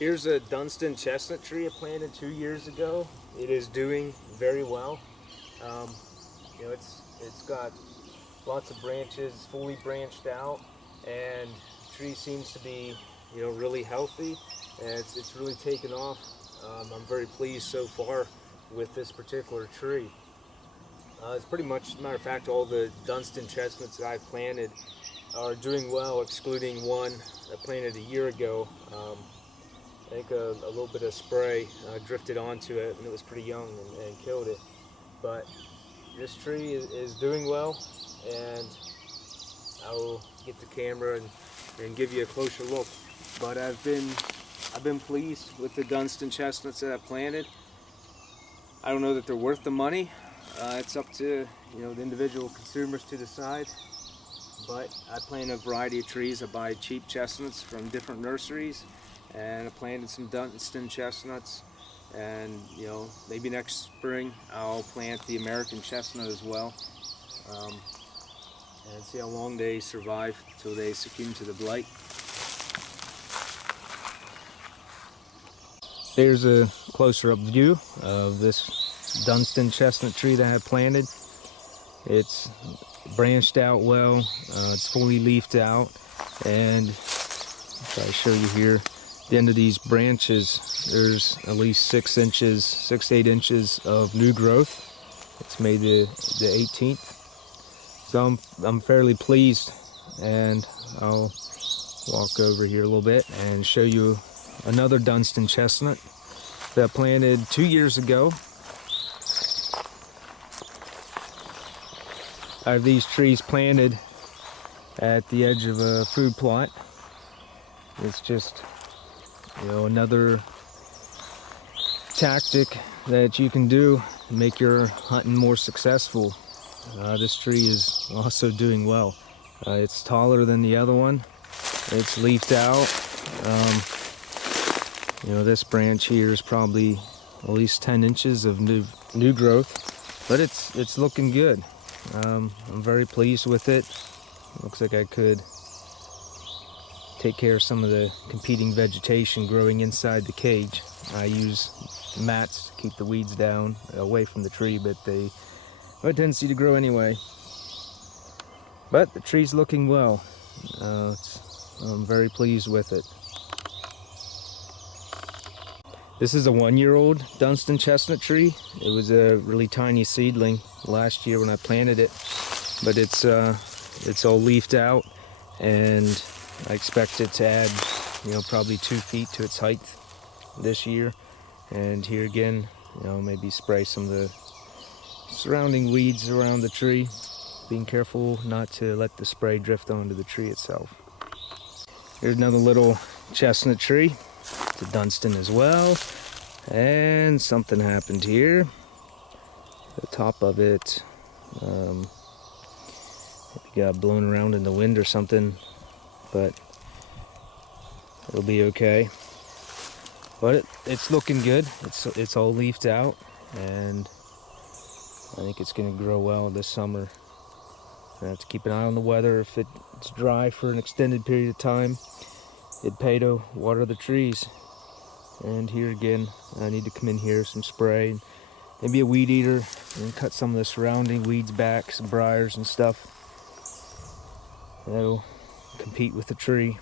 Here's a Dunstan chestnut tree I planted 2 years ago. It is doing very well. It's got lots of branches, fully branched out, and the tree seems to be really healthy, and it's really taken off. I'm very pleased so far with this particular tree. It's pretty much, as a matter of fact, all the Dunstan chestnuts that I've planted are doing well, excluding one I planted a year ago. I think a little bit of spray drifted onto it when it was pretty young and killed it. But this tree is doing well, and I will get the camera and give you a closer look. But I've been pleased with the Dunstan chestnuts that I planted. I don't know that they're worth the money. It's up to the individual consumers to decide. But I plant a variety of trees. I buy cheap chestnuts from different nurseries, and I planted some Dunstan chestnuts. And maybe next spring I'll plant the American chestnut as well, and see how long they survive until they succumb to the blight. Here's a closer up view of this Dunstan chestnut tree that I have planted. It's branched out well, it's fully leafed out, and if I show you here, at the end of these branches there's at least 6 to 8 inches of new growth. It's May the 18th, so I'm fairly pleased, and I'll walk over here a little bit and show you another Dunstan chestnut that I planted 2 years ago. I have these trees planted at the edge of a food plot. It's just another tactic that you can do to make your hunting more successful. This tree is also doing well. It's taller than the other one. It's leafed out. This branch here is probably at least 10 inches of new growth, but it's looking good. I'm very pleased with it. Looks like I could take care of some of the competing vegetation growing inside the cage. I use mats to keep the weeds down away from the tree, but they have a tendency to grow anyway. But the tree's looking well. I'm very pleased with it. This is a 1-year-old Dunstan chestnut tree. It was a really tiny seedling last year when I planted it, but it's all leafed out, and I expect it to add probably 2 feet to its height this year. And here again, maybe spray some of the surrounding weeds around the tree, being careful not to let the spray drift onto the tree itself. Here's another little chestnut tree. It's a Dunstan as well, and something happened here. The top of it maybe got blown around in the wind or something, but it'll be okay. But it's looking good. It's all leafed out, and I think it's going to grow well this summer. I have to keep an eye on the weather. If it's dry for an extended period of time, it'd pay to water the trees. And here again, I need to come in here, some spray, maybe a weed eater, and cut some of the surrounding weeds back, some briars and stuff. That'll compete with the tree.